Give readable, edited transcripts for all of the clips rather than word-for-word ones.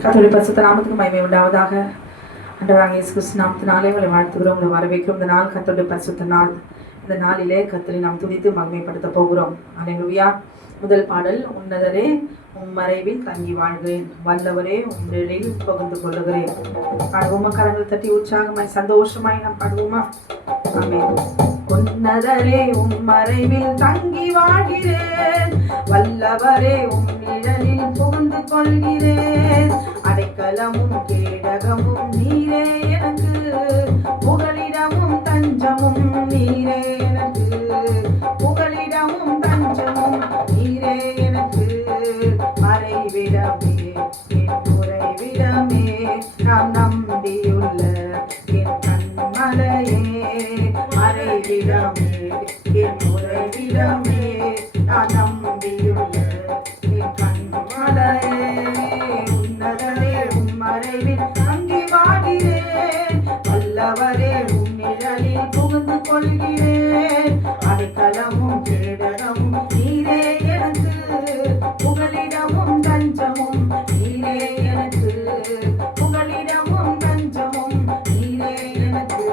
கர்த்தருடைய பரிசுத்த நாமத்துக்கு மகிமை உண்டாவதாக. ஆண்டவராகிய இயேசு கிறிஸ்து நாமத்தினாலே உங்களை வாழ்த்துகிறோம், உங்களை வரவேற்கிறோம். இந்த நாள் கர்த்தருடைய பரிசுத்த நாள். இந்த நாளிலே கர்த்தரை நாம் துதித்து மகிமைப்படுத்த போகிறோம். அல்லேலூயா. முதல் பாடல், உன்னதரே உம் மறைவில் தங்கி வாழ்கிறேன், வல்லவரே உம் நிழலில் பகிர்ந்து கொள்ளுகிறேன். பாடுவோமா? கரங்கள் தட்டி உற்சாகமாய் சந்தோஷமாய் நாம் பாடுவோமா? ஆமென். உன்னதரே உம் மறைவில் தங்கி வாழ்கிறேன், வல்லவரே உம் நிழலில் புகுந்து கொள்கிறேன். அடைக்கலமும் கேடகமும் நீரே எனக்கு, புகலிடமும் தஞ்சமும் நீரே எனக்கு, புகலிடமும் தஞ்சமும் நீரே எனக்கு. மறைவிடமே என் குறைவிடமே, நான் நம்பியுள்ள என் கண்மலையே. மறைவிடமே என் குறைவிடமே, நான் நம்பியுள்ள என் கண்மலையே. உன்னதரே உம் மறைவில் தங்கி வாழ்கிறேன், வல்லவரே உம் நிழலில் புகுந்து கொள்கிறேன். அடைக்கலமும் கேடகமும் நீரே எனக்கு, புகலிடமும் தஞ்சமும் நீரே எனக்கு, புகலிடமும் தஞ்சமும் நீரே எனக்கு.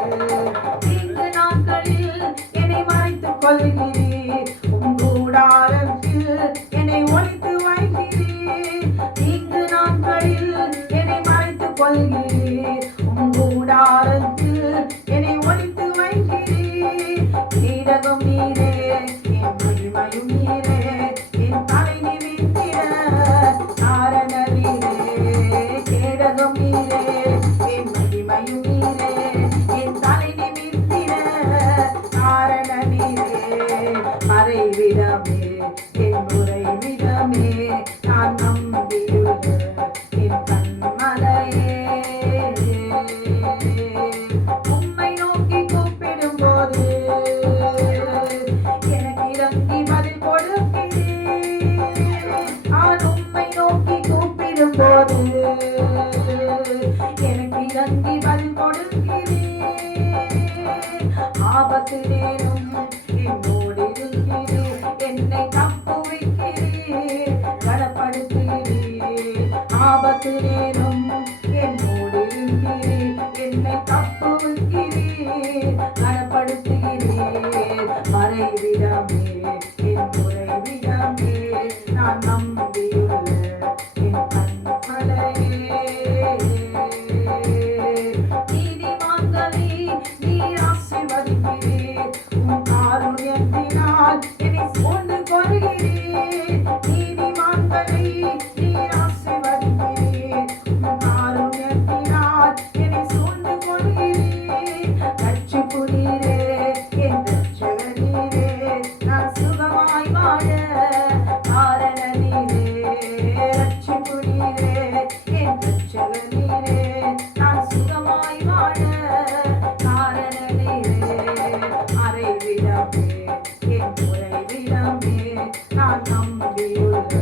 தீங்கு நாட்களில் என்னை மறைத்துக் கொள்கிறீர், உம் கூடாரத்தில் என்னை ஒளித்து வைக்கிறீர். தீங்கு நாட்களில் என்னை மறைத்துக் கொள்கிறீர், உம் கூடாரத்தில் என்னை ஒளித்து வைக்கிறீர். கேடகம் நீரே, என் மகிமையும் நீரே, என் தலை நிமித்திட காரண நீரே. கேடகம் நீரே, என் மகிமையும் நீரே, என் தலை நிமித்திட காரண நீரே. மறைவிடமே என் உறைவிடமே, நான் நம்பியுள்ள என் கண்மலையே. உம்மை நோக்கி கூப்பிடும் போது எனக்கு இறங்கி பதில் கொடுக்கிறீர். நான் உம்மை நோக்கி கூப்பிடும் போது எனக்கு இறங்கி பதில் கொடுக்கிறீர். ஆபத்து நேரும் என்னோடு இருக்கிறீர், என்னை தப்புவிக்கிறீர், கனப்படுத்துகிறீர். ஆபத்து நேரும் என்னோடு இருக்கிறீர், என்னை தப்புவிக்கிறீர், கனப்படுத்துகிறீர். மறைவிடமே என் உறைவிடமே, நான் நம்பியுள்ள என் கண்மலையே. நீதிமான்களை நீர் ஆசீர்வதிக்கிறீர், உம் காருண்யத்தினால் என்னை சூழ்ந்து கொள்கிறீர். நீதிமான்களை நீர் ஆசீர்வதிக்கிறீர், உம் காருண்யத்தினால் என்னை சூழ்ந்து கொள்கிறீர். ரட்சிப்பு நீரே, என் ரட்சகர் நீரே, நான் சுகமாய் வாழ காரண நீரே. ரட்சிப்பு நீரே, என் ரட்சகர் நீரே, நான் சுகமாய் வாழ காரண நீரே. மறைவிடமே என் உறைவிடமே, நான் நம்பியுள்ள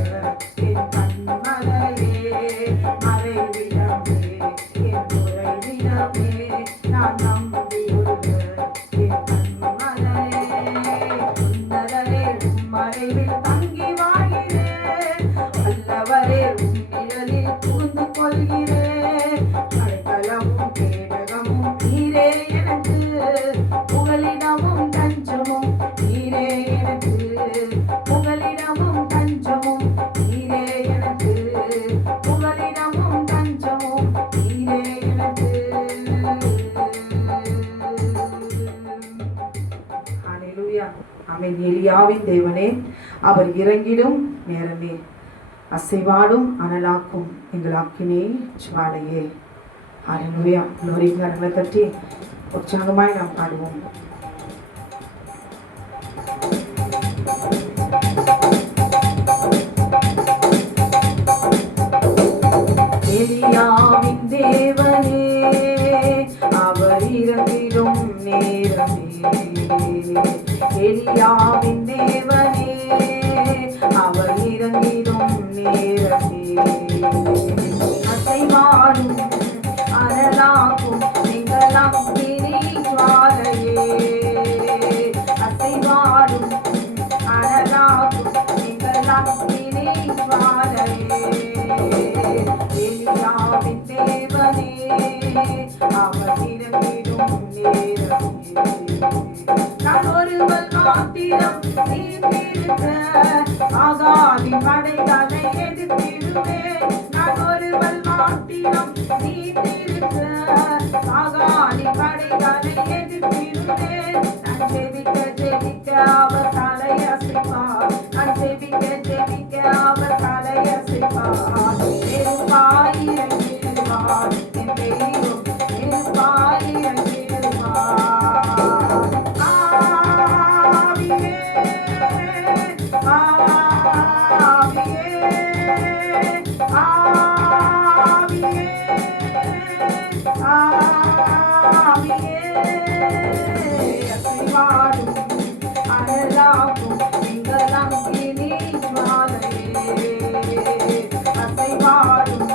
என் கண்மலையே. மறைவிடமே என் உறைவிடமே, நான் நம்பியுள்ள என் கண்மலையே. உன்னதரே உம் மறைவில் தங்கி வாழ்கிறேன், வல்லவரே உம் நிழலில் புகுந்து கொள்கிறேன். அடைக்கலமும் கேடகமும் நீரே எனக்கு, புகலிடமும் தஞ்சமும் நீரே எனக்கு, புகலிடமும் தஞ்சமும் நீரே எனக்கு, புகலிடமும் தஞ்சமும் நீரே எனக்கு. ஹல்லேலூயா. ஆமென். எலியாவின் தேவனே, அவர் இறங்கிடும் நேரமே, அசைவாடும் அனலாக்கும் எங்கள் ஆக்கினே ஜுவாலையே. ஹல்லேலூயா. glory. கரங்களை தட்டி உற்சாகமாய் நாம் பாடுவோம். எலியாவின் தேவனே, அவர் இறங்கிடும் நேரமே. எலியாவின் தேவனே, அவர் இறங்கிடும் நேரமே. அசைவாடும் அனலாக்கும் எங்கள் அக்கினி ஜுவாலையே. அசைவாடும் அனலாக்கும் எங்கள் அக்கினி ஜுவாலையே. பாட்டினம் நீட்டிருக்க ஆகாலி படைகளை எதிர்த்திருந்தேன். நான் ஜெபிக்க ஜெபிக்க அவர் தலையசைப்பார். நான் ஜெபிக்க ஜெபிக்க அவர் தலையசைப்பார். நெருப்பாய் இறங்கிடுவார் என் தெய்வம், நெருப்பாய் இறங்கிடுவார். ஆவியே ஆவியே ஆவியே ஆவியே அசைவாடும் அனலாகும் எங்கள் அங்கினி ஜுவாலையே. அசைவாடும்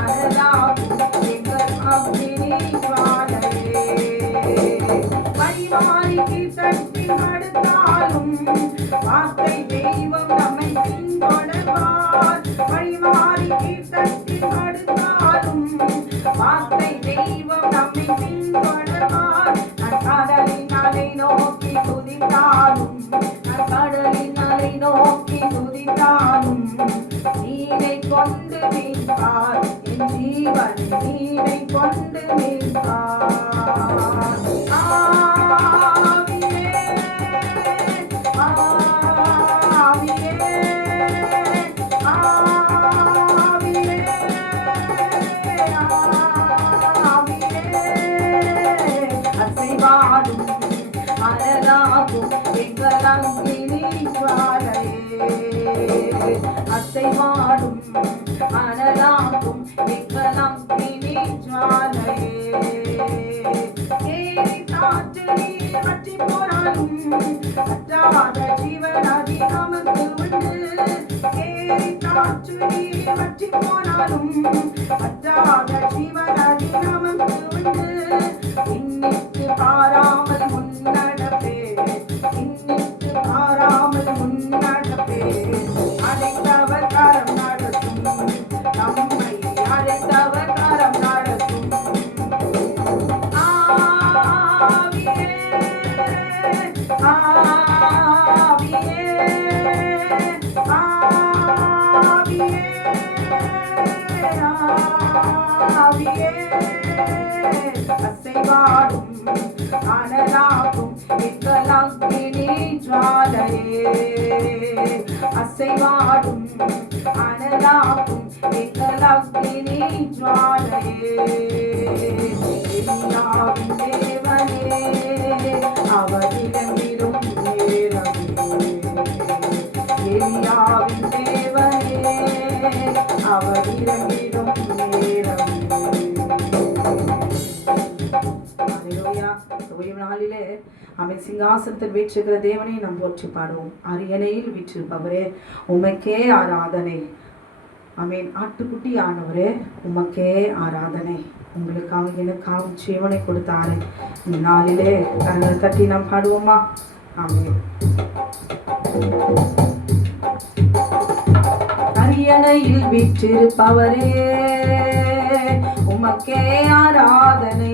அனலாகும் எங்கள் அங்கினி ஜுவாலையே. பரிமாறி கீழ்த்தட்டில் அடுத்தாலும் வார்த்தை தெய்வம் நம்மை பின்தொடர்வார். பரிமாறி கீழ்த்தட்டில் அடுத்தாலும் வார்த்தை தெய்வம் நம்மை பின்தொடர்வார். நான் கடலின் அலை நோக்கி குதித்தாலும், நான் கடலின் அலை நோக்கி குதித்தாலும் நீரை கொண்டு மீட்பார். என் ஜீவன் நீரை கொண்டு மீட்பார். ஆவியே ஆவியே ஆவியே ஆவியே அசைவாடும் அனலாகும் எங்கள் அங்கினி ஜுவாலையே. அசைவாடும் அனலாகும் எங்கள் அங்கினி ஜுவாலையே. ஏறி காற்று நீர் வற்றி போனாலும் வற்றாத ஜீவநதி நமக்கு உண்டு. ஏறி காற்று நீர் வற்றி போனாலும் வற்றாத ஜீவநதி நமக்கு உண்டு. இன்னிட்டு பாராமல் முன்னடப்பே, இன்னிட்டு பாராமல் முன்னடப்பே. அழைத்தவர் கரம் நடத்தும், நம்மை அழைத்தவர் கரம் நடத்தும். ஆவியே ஆவியே ஆவியே ஆவியே அசைவாடும் அனலாகும் எங்கள் அக்கினி ஜுவாலையே. அசைவாடும் அனலாகும் எங்கள் அக்கினி ஜுவாலையே. எலியாவின் தேவனே அவர் இறங்கிடும் நேரமே. எலியாவின் தேவனே அவர் இறங்கிடும் நேரமே. நாளிலே அமை சிங்காசனத்தில் வீற்றிருக்கிற தேவனை நாம் போற்றி பாடுவோம். அரியணையில் வீற்றிருப்பவரே உமக்கே ஆராதனை. ஆமென். ஆட்டுக்குட்டி ஆனவரே உமக்கே ஆராதனை. உங்களுக்காக எனக்காக ஜீவனை கொடுத்தாரு. இந்த நாளிலே கரங்களை தட்டி நாம் பாடுவோமா? ஆமென். அரியணையில் வீற்றிருப்பவரே உமக்கே ஆராதனை.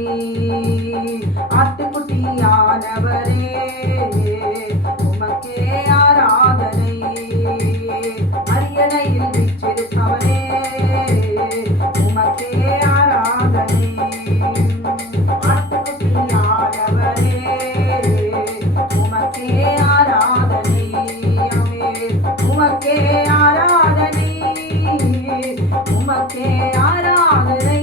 ஆட்டுக்குட்டியானவரே உமக்கே ஆராதனை. அரியணையில் வீற்றிருப்பவரே உமக்கே ஆராதனை. ஆட்டுக்குட்டியானவரே உமக்கே ஆராதனை. உமக்கே ஆராதனை, உமக்கே ஆராதனை.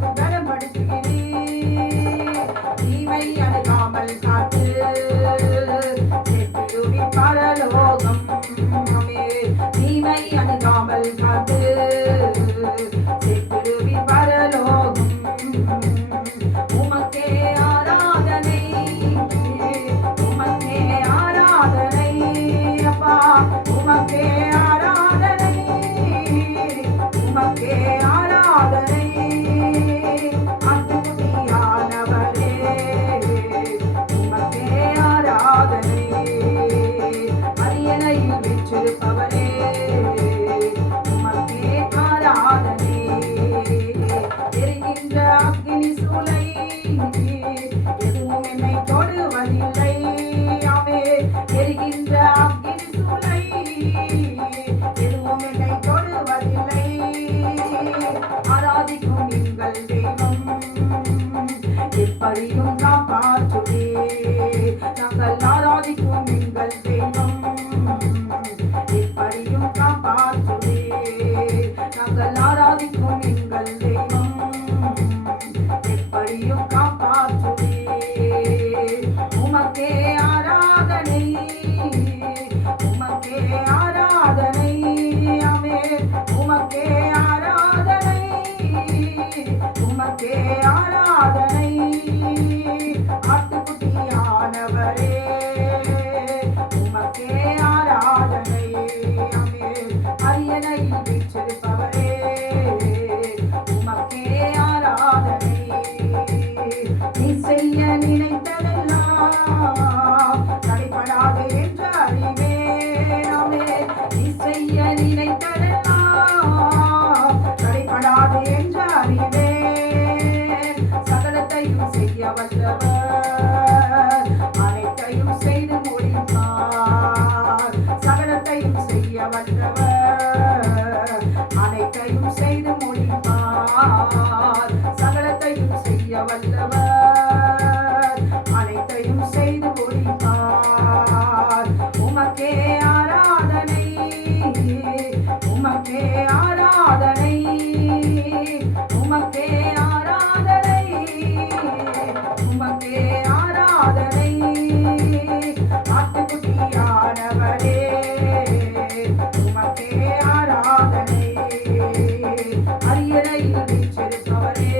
காத்து பலப்படுத்துகிறீர். தீமை அணுகாமல் காத்து சேர்த்திடுவீர் பரலோகம். தீமை அணுகாமல் காத்து சேர்த்திடுவீர் பரலோகம். உமக்கே ஆராதனை, உமக்கே ஆராதனை அப்பா, உமக்கே ஆராதனை, உமக்கே ஆராதனை. ஆட்டுக்குட்டியானவரே உமக்கே ஆராதனை. அரியணையில் வீற்றிருப்பவரே உமக்கே ஆராதனை. எரிகின்ற அக்கினி சூளை எதுவும் என்னை தொடுவதில்லை. ஆமே, எரிகின்ற அக்கினி சூளை எதுவும் என்னை தொடுவதில்லை. ஆராதிக்கும் எங்கள் தெய்வம் எப்படியும் காப்பாற்றுவே. நாங்கள் ஆராதிக்கும் எங்கள் தெய்வம் எப்படியும் காப்பாற்றுவே. நாங்கள் ஆராதிக்கும் எங்கள் தெய்வம் எப்படியும் காப்பாற்றுவே. உமக்கே ஆராதனை, உமக்கே ஆராதனை. ஆமே, உமக்கே ஆராதனை, உமக்கே ஆராதனை. ஆட்டுக்குட்டியானவரே உமக்கே ஆராதனை. ஆமே, அரியணையில் வீற்றிருப்பவரே உமக்கே ஆராதனை. நீ செய்ய நினைத்ததெல்லாம் தடைபடாது என்று அறிவேன். ஆமே, நீ செய்ய நினைத்ததெல்லாம் தடைபடாது என்று அறிவேன். சகலத்தையும் செய்ய வல்லவர் அனைத்தையும் செய்து முடிப்பார். சகலத்தையும் செய்ய வல்லவர் அனைத்தையும் செய்து முடிப்பார். சகலத்தையும் செய்ய வல்லவர் அனைத்தையும் செய்து முடிப்பார். உமக்கே ஆராதனை, உமக்கே ஆராதனை, உமக்கே ஆராதனை, உமக்கே ஆராதனை. ஆட்டுக்குட்டியானவரே உமக்கே ஆராதனை. அரியணையில் வீற்றிருப்பவரே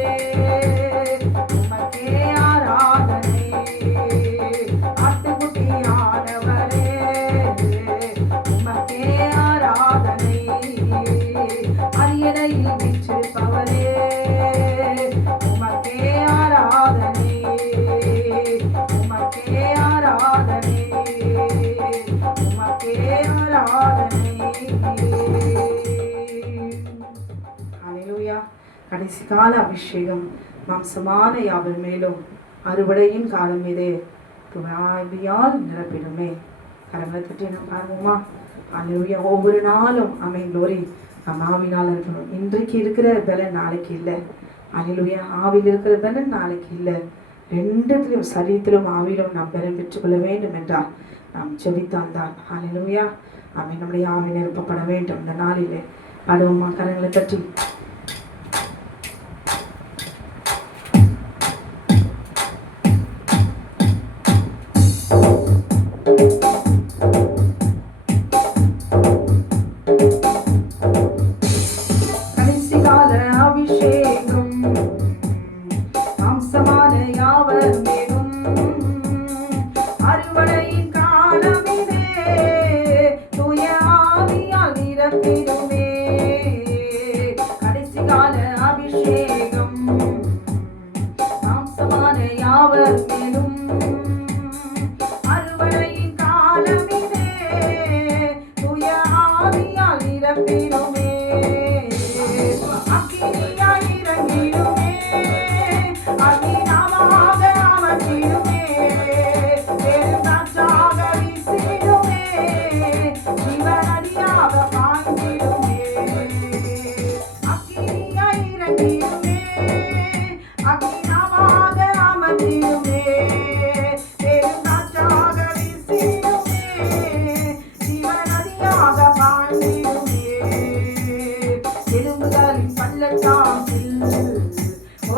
உமக்கே ஆராதனை. ஆட்டுக்குட்டியானவரே உமக்கே ஆராதனை. அரியணையில் வீற்றிருப்பவரே உமக்கே ஆராதனை. உமக்கே ஆராதனை, உமக்கே ஆராதனை. ஹல்லேலூயா. கடைசி கால அபிஷேகம் மாம்சமான யாவர் மேலும் அறுவடையின் காலம் இது ஆவியால் நிரப்பிடுமே. கரங்களை தட்டி நம்ம பாருவோமா? ஹல்லேலூயா. ஒவ்வொரு நாளும் ஆமென் க்ளோரி நம்ம ஆவினால் இருக்கணும். இன்றைக்கு இருக்கிற பலன் நாளைக்கு இல்லை. ஹல்லேலூயா. ஆவியில் இருக்கிற பலன் நாளைக்கு இல்லை. ரெண்டுத்திலும் சரீரத்திலும் ஆவியிலும் நாம் பெறம் பெற்றுக்கொள்ள வேண்டும் என்றால் நாம் ஜெபித்தால் தான். ஹல்லேலூயா. ஆமென். நம்முடைய ஆவி நிரப்பப்பட வேண்டும். இந்த நாளிலே பாடுவோமா? கரங்களை தட்டி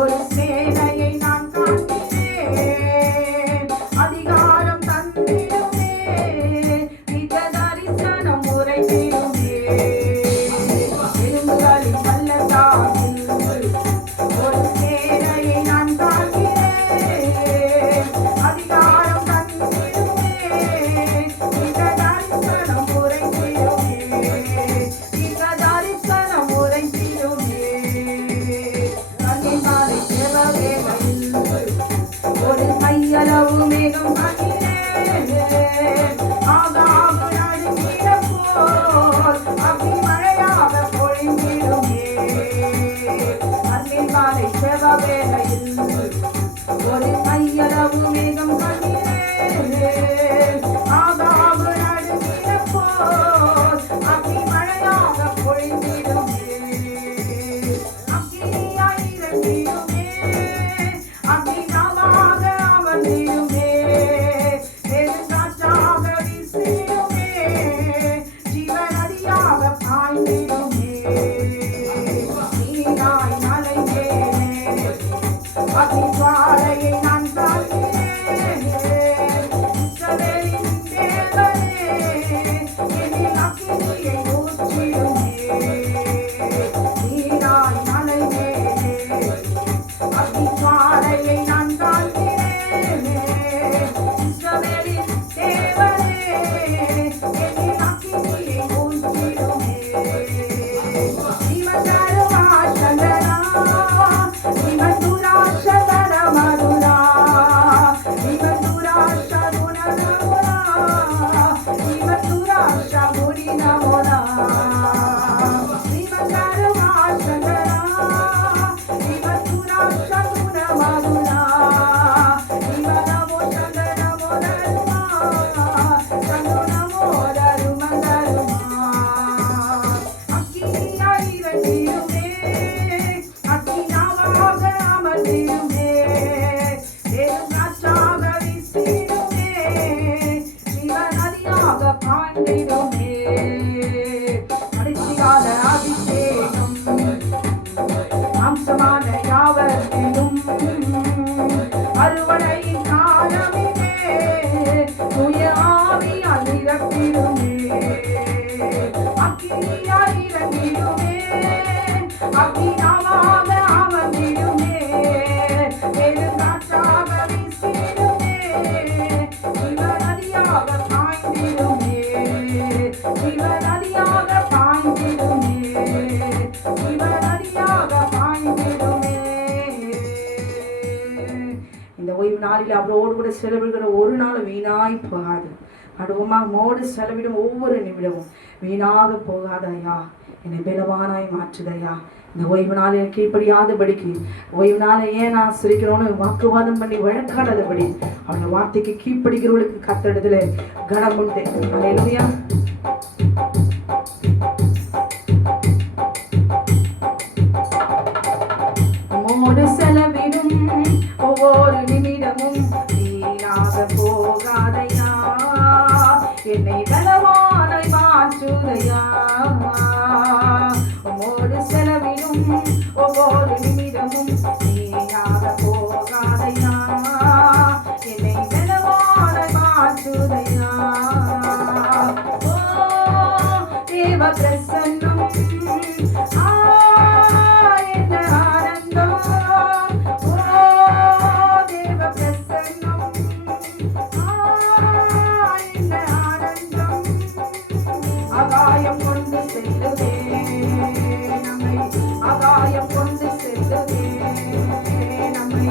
ஒரு சேனையை நான் காண்கிறேன். அதிகாரம் தந்திடுமே, நிஜ தரிசனம் உரைத்திடுமே. எலும்புகளின் பள்ளத்தாக்கில் ஒரு சேனையை நான் காண்கிறேன். அதிகாரம் தந்திடுமே, நிஜ தரிசனம் உரைத்திடுமே. நிஜ தரிசனம் உரைத்திடுமே. கண்ணினாலே தேவவேளையில் ஒரு கையளவு மேகம் காண்கிறேன். ஆகாது நடுங்கிடப் போல் அக்னி மழையாக பொழிந்திடுமே. கண்ணினாலே தேவவேளையில் ஒரு கையளவு மேகம் காண்கிறேன். ஆகாது நடுங்கிடப் போல் அக்னி மழையாக பொழிந்திடுமே. அக்கினியாய் இறங்கிடுமே, அக்கினியாக அமர்ந்திடுமே. பெருங்காற்றாக வீசிடுமே, ஜீவநதியாக பாய்ந்திடுமே. நீராய் மலை மேலே அக்னி ஜுவாலையை நான் காண்கிறேன். இஸ்ரவேலின் தேவனே, என்னில் அக்கினியை ஊற்றிடுமே. நீராய் மலை மேலே அக்னி ஜுவாலையை நான் காண்கிறேன். இஸ்ரவேலின் தேவனே, என்னில் அக்கினியை ஊற்றிடுமே. ஜீவன் தரும் ஆசகரா, ஜீவன் துராஷ தர மதுரா, ஜீவன் துராஷ குணநமுரா, ஜீவன் துராஷ குடிநமுரா. ஜீவன் தரும் ஆசகரா, ஜீவன் துராஷ குணமதுரா, ஜீவன் நமோ சந்தனமோ தருமா, சந்தனமோ தருமா தருமா. அக்கினியாய் இறங்கிடுமே, அக்கினியாக அமர்ந்திடுமே. பெருங்காற்றாக வீசிடுமே, ஜீவநதியாக பாய்ந்திடுமே. கடைசிகால அபிஷேகம் மாம்சமான யாவரிலும் அறுவடையின் காலமிலே தூய ஆவியால் நிரப்பிடுமே. அக்கினியாய் இறங்கிடுமே, அக்கினியாக அமர்ந்திடுமே. பெருங்காற்றாக வீசிடுமே, ஜீவநதியாக பாய்ந்திடுமே. ஜீவநதியாக பாய்ந்திடுமே, ஜீவநதியாக பாய்ந்திடுமே. இந்த ஓய்வு நாளில் அவரோடு கூட செலவிடுகிற ஒரு நாள் வீணாய் போகாது. அடுவமாமோடு செலவிடும் ஒவ்வொரு நிமிடமும் வீணாக போகாத ஐயா. என்னை பலவானாய் மாற்றுதையா. இந்த ஓய்வு நாளில் கீழ்ப்படியாதபடிக்கு, ஓய்வு நாளை ஏன் நான் சிரிக்கிறோன்னு வாக்குவாதம் பண்ணி வழக்காடாதபடி அவனோட வார்த்தைக்கு கீழ்ப்படுகிறவர்களுக்கு கத்தெடுத்துல கனம் உண்டு. அல்லேலூயா. உம்மோடு செலவிடும் ஒவ்வொரு நிமிடமும் வீணாக போகாதையா. என்னை பலவானாய் மாற்றுதையா. உம்மோடு செலவிடும் ஒவ்வொரு நிமிடமும் வீணாக போகாதையா. என்னை பலவானாய் மாற்றுதையா. ஓ தேவ பிரசன்னம், என்ன ஆனந்தம். ஓ தேவ பிரசன்னம், என்ன ஆனந்தம். அகாயம் கொண்டு செல்லுவே நம்மை, அகாயம் கொண்டு செல்லுவே நம்மை,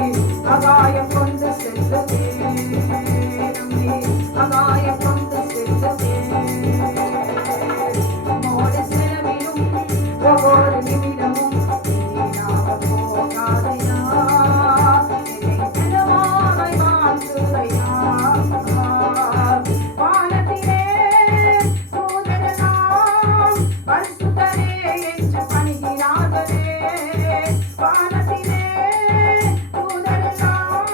அகாயம் கொண்டு செல்லுவே நம்மை, அகாயம் கொண்டு செல்லுவே. உம்மோடு செலவிடும் ஒவ்வொரு நிமிடமும் வீணாக போகாதையா. என்னை பலவானாய் மாற்றுதையா. வானத்திலே தூதரெல்லாம் பரிசுத்தரே என்று பணிகிறார்களே. வானத்திலே தூதரெல்லாம்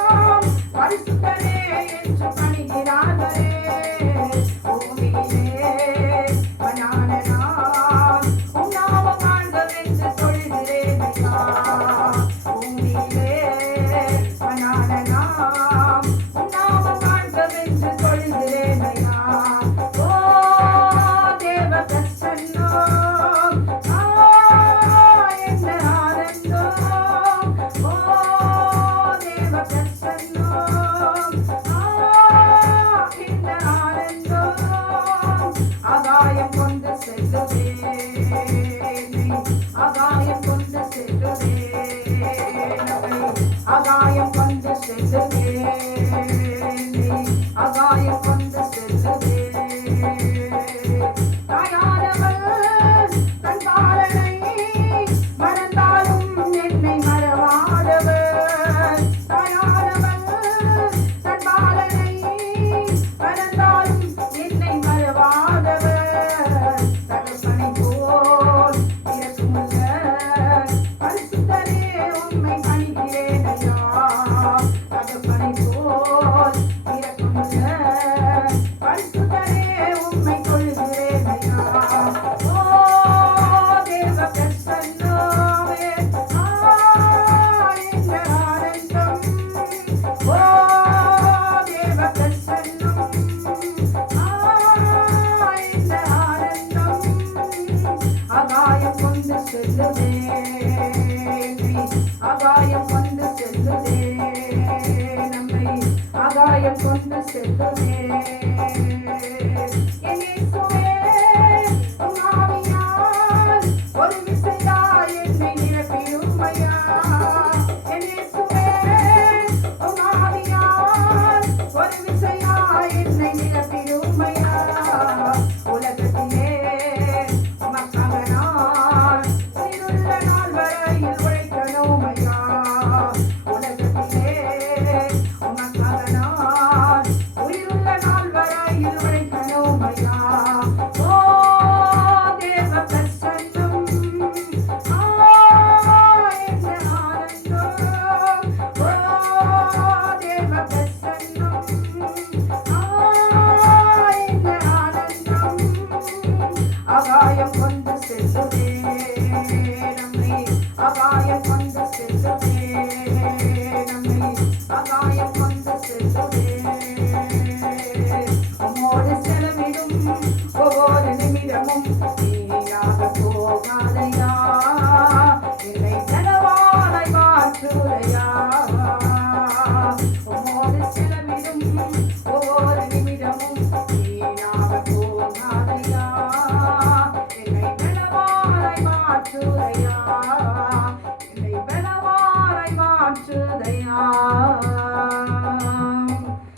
ஆகாயம் கொண்டு செல்லுதே, நம்மை ஆகாயம் கொண்டு செல்லுதே. என் இயேசுவே உம் ஆவியால் ஒரு விசையாய் என்னை நிரப்பிடுமையா. என் இயேசுவே உம் ஆவியால் ஒரு விசையாய் என்னை நிரப்பிடுமையா. உலகத்திலே உமக்காக நான் உயிருள்ள நாள் வரையில் உழைக்கணுமையா. உலகத்திலே உமக்காக நான் உயிருள்ள நாள் வரையில் உழைக்கணுமையா. ஓ தேவ பிரசன்னம், என்ன ஆனந்தம். ஓ தேவ பிரசன்னம், என்ன ஆனந்தம். ஆகாயம் கொண்டு செல்லுதே, நம்மை ஆகாயம் கொண்டு செல்லுதே, நம்மை ஆகாயம் கொண்டு செல்லுதே. உம்மோடு செலவிடும் ஒவ்வொரு நிமிடமும் வீணாக போகாதையா, என்னை நனவாய் மாற்றுதையா. உம்மோடு செலவிடும் ஒவ்வொரு நிமிடமும் வீணாக போகாதையா, என்னை நனவாய் மாற்றுதையா, என்னை பலவாய் மாற்றுதையா.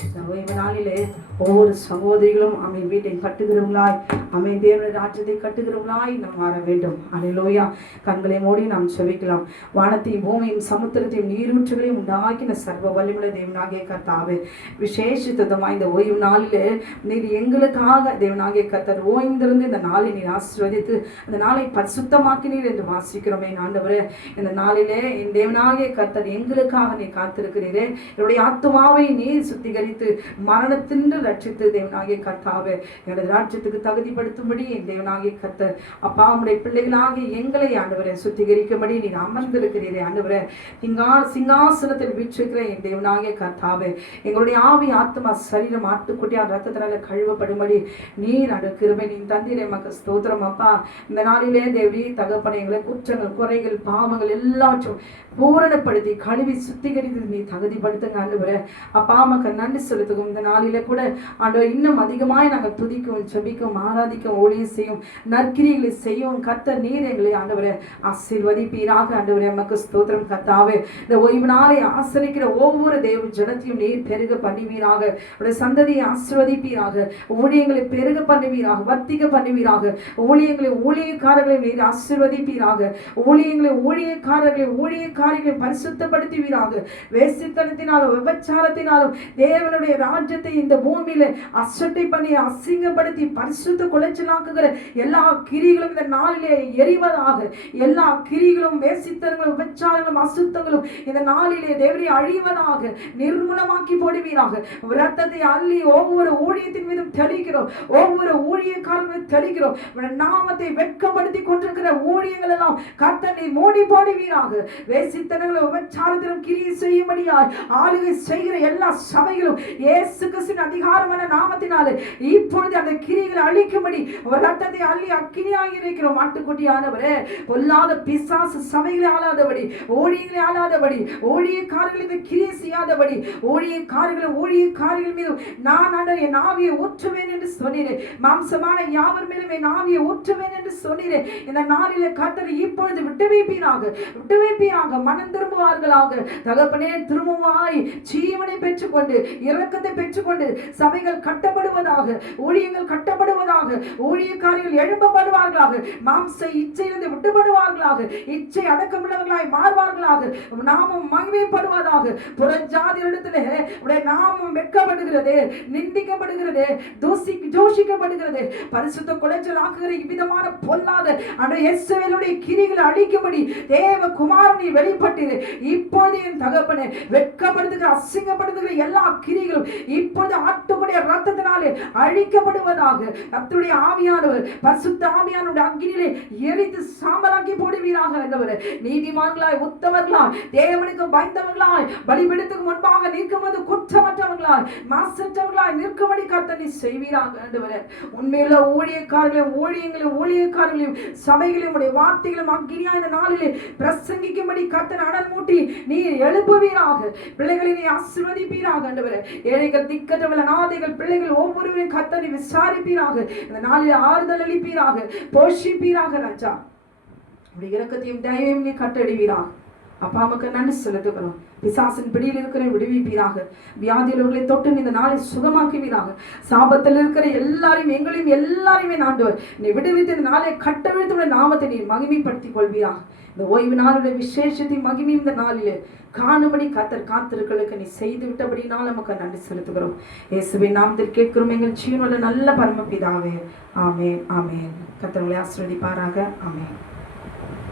இந்த ஓய்வு நாளிலே ஒவ்வொரு சகோதரிகளும் அமை வீட்டை கட்டுகிறவங்களாய், அமை தேவனுடைய ராஜ்யத்தை கட்டுகிறவங்களாய் நாம் மாற வேண்டும். அல்லேலூயா. கண்களை மூடி நாம் செபிக்கலாம். வானத்தையும் பூமியும் சமுத்திரத்தையும் நீரூற்றுகளையும் உண்டாக்கின சர்வ வல்லமையுள்ள தேவனாகிய கர்த்தாவே, விசேஷித்தமாய் இந்த ஓய்வு நாளிலே நீர் எங்களுக்காக தேவனாகிய கர்த்தர் ஓய்ந்திருந்து இந்த நாளை நீர் ஆசீர்வதித்து அந்த நாளை பரிசுத்தமாக்கினீர் என்று வாசிக்கிறோமே. ஆண்டவரே, இந்த நாளிலே என் தேவனாகிய கர்த்தர் எங்களுக்காக நீ காத்திருக்கிறீரே. என்னுடைய ஆத்துமாவை நீர் சுத்திகரித்து மரணத்தின்று ரட்சித்து தேவனாகிய கர்த்தாவே எனது ராஜ்யத்துக்கு தகுதிப்படுத்தும்படி என் தேவனாகிய கர்த்தர் அப்பா உம்முடைய பிள்ளைகளாகிய எங்களை ஆண்டவரை சுத்திகரிக்கும்படி நீர் அமர்ந்திருக்கிறீரே. ஆண்டவரே, சிங்காசனத்தில் வீற்றிருக்கிற என் தேவனாகிய கர்த்தாவே, எங்களுடைய ஆவி ஆத்மா சரீரம் ஆட்டுக்குட்டியார் ரத்தத்தினால கழுவப்படும்படி நீர் அந்த கிருபை நீ தந்தீரே. மக்க ஸ்தோத்திரம் அப்பா. இந்த நாளிலே தேவி தகப்பனை எங்களை குற்றங்கள் குறைகள் பாவங்கள் எல்லாவற்றும் பூரணப்படுத்தி கழுவி சுத்திகரித்து நீ தகுதிப்படுத்துங்க ஆண்டவரே. அப்பா மக்க நன்றி செலுத்துக்கும். இந்த நாளிலே கூட ஆண்டவர் இன்னும் அதிகமாய் நாங்கள் துதிக்கும் ஜெபிக்கும் ஆராதிக்கும் ஊழியம் செய்யும் நற்கிரிகளை செய்யும் கர்த்தர் நீர் எங்களை ஆண்டவரே ஆசீர்வதிப்பீராக. ஆண்டவரே எமக்கு ஸ்தோத்திரம் கர்த்தாவே. இந்த ஓய்வு நாளை ஆசரிக்கிற ஒவ்வொரு தேவ ஜனத்தையும் நீர் பெருக பண்ணுவீராக. உடைய சந்ததியை ஆசீர்வதிப்பீராக. ஊழியங்களை பெருக பண்ணுவீராக, வர்த்திக பண்ணுவீராக. ஊழியக்காரர்களை நீர் ஆசீர்வதிப்பீராக. ஊழியக்காரர்களை பரிசுத்தப்படுத்துவீராக. வேசித்தனத்தினாலும் விபச்சாரத்தினாலும் தேவனுடைய ராஜ்யத்தை இந்த பூமியில அசட்டை பண்ணி அசிங்கப்படுத்தி பரிசுத்த குலைச்சலாக்குகிற எல்லா கிரிகளும் இந்த நாளிலே எரிவதாக. எல்லா கிரிகளும் வேசித்தனங்களும் விபச்சாரங்களும் அசுத்தங்களும் இந்த நாளிலே தேவரை அழிவதாக. நிர்மூலமாக்கி போடுவீராக. ரத்தத்தை அள்ளி ஒவ்வொரு ஊழியத்தின் மீதும் தெளிக்கிறோம், ஒவ்வொரு ஊழியக்காரர்களும் தெளிக்கிறோம். நாமத்தை வெட்கப்படுத்தி கொண்டிருக்கிற ஊழியங்கள் எல்லாம் கர்த்தர் நீர் மூடி போடுவீராக. வேசித்தனங்களும் விபச்சாரத்திலும் கிரியை செய்யும்படியாய் ஆளுகை செய்கிற எல்லா சபைகளும் இயேசு கிறிஸ்துவின் அதிகாரமான நாமத்தினாலே இப்பொழுது அந்த கிரிகளை அழிக்கும்படி ஒரு ரத்தத்தை அள்ளி அக்கினியாகி இருக்கிறோம். ஆட்டுக்குட்டியானவரே, பொல்லாத பிசாசு சபைகளை ஆளாதபடி, ஊழியர்களை ஆளாதபடி, ஊழியக்காரர்களுக்கு கிரியை செய்யாதபடி, ஊழியக்காரர்கள் மீது நான் என் ஆவியை ஊற்றுவேன் என்று சொன்னீரேன். மாம்சமான யாவர் மேலும் என் ஆவியை ஊற்றுவேன் என்று சொன்னீரேன். இந்த நாளிலே கர்த்தர் இப்பொழுது விட்டு வைப்பீராக, மனம் திரும்புவார்களாக. தகப்பனே, திரும்புவாய் ஜீவனை பெற்றுக்கொண்டு இரக்கத்தை பெற்றுக்கொண்டு சபைகள் கட்டப்படுவதாக, ஊழியங்கள் கட்டப்படுவதாக, ஊழியக்காரர்கள் எழும்பப்படுவார்களாக, மாம்ச இச்சையிலிருந்து விட்டுப்படுவார்களாக, இச்சை அடக்கமுள்ளவர்களாய் மாறுவார்களாக, நாமம் மகிமைப்படுவதாக. புறஜாதிகளிடத்திலே உடைய நாமம் வெட்கப்படுகிறது, நிந்திக்கப்படுகிறது, தூஷிக்கப்படுகிறது. பரிசுத்த குலைச்சல் ஆக்குகிற இவ்விதமான பொல்லாத அந்த இயேசுவினுடைய கிரிகளை அழிக்கும்படி தேவ குமாரனை வெளிப்பட்டது. இப்பொழுது என் தகப்பனே, வெட்கப்படுத்துகிற அசிங்கப்படுத்துகிற எல்லா கிரிகளும் இப்பொழுது ஆட்டுக்குடைய ரத்தத்தினாலே அழிக்கப்படுவதாக. கர்த்தருடைய உம்முடைய ஆவியானவர் பரிசுத்த ஆவியானவருடைய அக்கினியிலே எரித்து சாம்பலாக்கி போடுவீராக ஆண்டவரே. நீதிமான்களாய் உத்தமர்களாய் தேவனுக்கு பயந்தவர்களாய் பலிபீடத்துக்கு முன்பாக நிற்கும்போது குற்றமற்றவர்களாய் மாசற்றவர்களாய் நிற்கும்படி கர்த்தர் நீ செய்வீராக ஆண்டவரே. உண்மையுள்ள ஊழியக்காரர்களையும் சபைகளையும் உடைய வார்த்தைகளும் அக்கினியா இந்த நாளிலே பிரசங்கிக்கும்படி கர்த்தர் அனல் மூட்டி நீ எழுப்புவீராக. பிள்ளைகளை நீ ஆசீர்வதிப்பீராக ஆண்டவரே. ஏழைகள் திக்கற்றவர்கள் அநாதைகள் பிள்ளைகள் ஒவ்வொருவரையும் கர்த்தர் நீ விசாரிப்பீராக. இந்த நாளில் ஆறுதல் அளிப்பீராக, போஷிப்பீராக ராஜா. உடைய இரக்கத்தையும் தயவையும் நீ கட்டடிவீராக. அப்பா அம்மாக்கு நன்றி செலுத்துகிறோம். பிசாசின் பிடியில் இருக்கிற விடுவிப்பீராக. வியாதியுள்ளவர்களை தொட்டு இந்த நாளை சுகமாக்குவீராக. சாபத்தில் இருக்கிற எல்லாரையும் எங்களையும் எல்லாரையுமே ஆண்டவர் நீ விடுவித்து இந்த நாளை கட்டவிழ்த்து நாமத்தை நீ மகிமைப்படுத்திக் கொள்வீராக. இந்த ஓய்வு நாளுடைய விசேஷத்தை மகிமை இந்த நாளிலே காணும்படி கர்த்தர் காத்திருக்களுக்கு நீ செய்து விட்டபடினால் நமக்கு நன்றி செலுத்துகிறோம். இயேசுவின் நாமத்தில் கேட்கிறோம் எங்கள் ஜீவனுள்ள நல்ல பரமபிதாவே. ஆமென், ஆமென். கர்த்தர் உங்களை ஆசீர்வதிப்பாராக. ஆமென்.